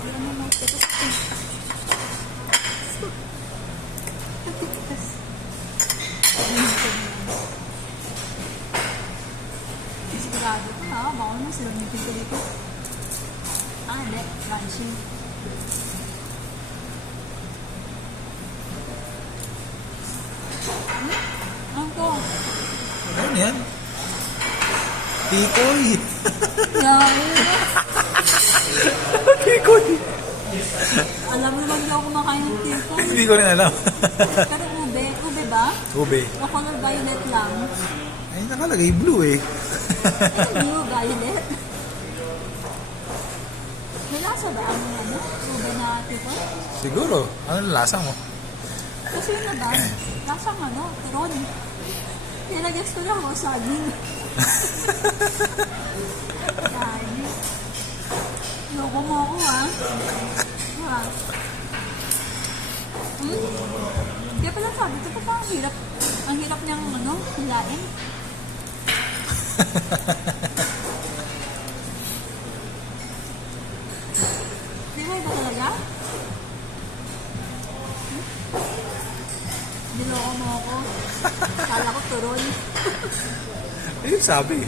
Alam mo, matigas. Matigas. Sigurado ko na, baka naman silang nipin ko dito. Hindi. Crunchy. Ano to? Ano yan? Tikoy! Tikoy! Alam mo naman di ako kumakain ng tiko. Hindi ko rin alam. Pero ube. Ube ba? Ube. O color violet lang? Ay, nakalagay blue eh. Blue, violet. May lasa ba ang ano? Ube na tiko? Siguro. Ano lasa mo? Kasi yun na ba? Lasang ano? Turon. Nilagyan ko lang ako saging. Saging. Loko mo ako ha. Kaya pala sabi, ito pa ang hirap. Ang hirap niyang ano, hilain. Di ba iba talaga? Niloko mo ako. Kala ko turon. Eh, sabi.